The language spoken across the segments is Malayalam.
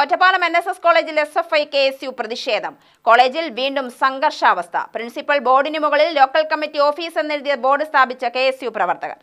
ഒറ്റപ്പാലം എൻ എസ് എസ് കോളേജിൽ S F I K S U പ്രതിഷേധം. കോളേജിൽ വീണ്ടും സംഘർഷാവസ്ഥ. പ്രിൻസിപ്പൽ ബോർഡിന് മുകളിൽ ലോക്കൽ കമ്മിറ്റി ഓഫീസ് എന്നെഴുതിയ ബോർഡ് സ്ഥാപിച്ച കെ എസ് യു പ്രവർത്തകർ.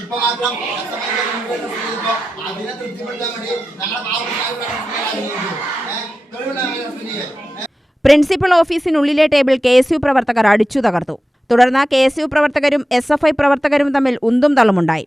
ഇപ്പൊ മാത്രം അതിനെ തൃപ്തിപ്പെടുത്താൻ വേണ്ടി പ്രിൻസിപ്പൽ ഓഫീസിനുള്ളിലെ ടേബിൾ കെ എസ് യു പ്രവർത്തകർ അടിച്ചു തകർത്തു തുടർന്ന് കെ എസ് യു പ്രവർത്തകരും എസ് എഫ് ഐ പ്രവർത്തകരും തമ്മിൽ ഉന്തും തള്ളുമുണ്ടായി.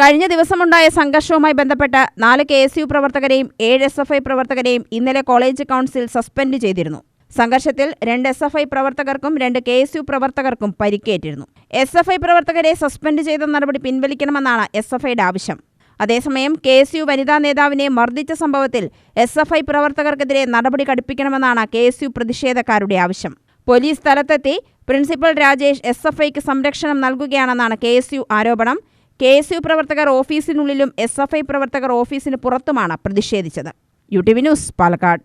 കഴിഞ്ഞ ദിവസമുണ്ടായ സംഘർഷവുമായി ബന്ധപ്പെട്ട് നാല് കെ എസ് യു പ്രവർത്തകരെയും ഏഴ് എസ് എഫ് ഐ പ്രവർത്തകരെയും ഇന്നലെ കോളേജ് കൗൺസിൽ സസ്പെൻഡ് ചെയ്തിരുന്നു. സംഘർഷത്തിൽ രണ്ട് എസ് എഫ് ഐ പ്രവർത്തകർക്കും രണ്ട് കെ എസ് യു പ്രവർത്തകർക്കും പരിക്കേറ്റിരുന്നു. എസ് എഫ് ഐ പ്രവർത്തകരെ സസ്പെൻഡ് ചെയ്ത നടപടി പിൻവലിക്കണമെന്നാണ് എസ് എഫ് ഐയുടെ ആവശ്യം. അതേസമയം കെ എസ് യു വനിതാ നേതാവിനെ മർദ്ദിച്ച സംഭവത്തിൽ എസ് എഫ് ഐ പ്രവർത്തകർക്കെതിരെ നടപടി കടുപ്പിക്കണമെന്നാണ് കെ എസ് യു പ്രതിഷേധക്കാരുടെ ആവശ്യം. പോലീസ് സ്ഥലത്തെത്തി പ്രിൻസിപ്പൽ രാജേഷ് എസ് എഫ് ഐക്ക് സംരക്ഷണം നൽകുകയാണെന്നാണ് കെ എസ് യു ആരോപണം. കെ എസ് യു പ്രവർത്തകർ ഓഫീസിനുള്ളിലും എസ് എഫ് ഐ പ്രവർത്തകർ ഓഫീസിന് പുറത്തുമാണ് പ്രതിഷേധിച്ചത്. U T V news Palakkad.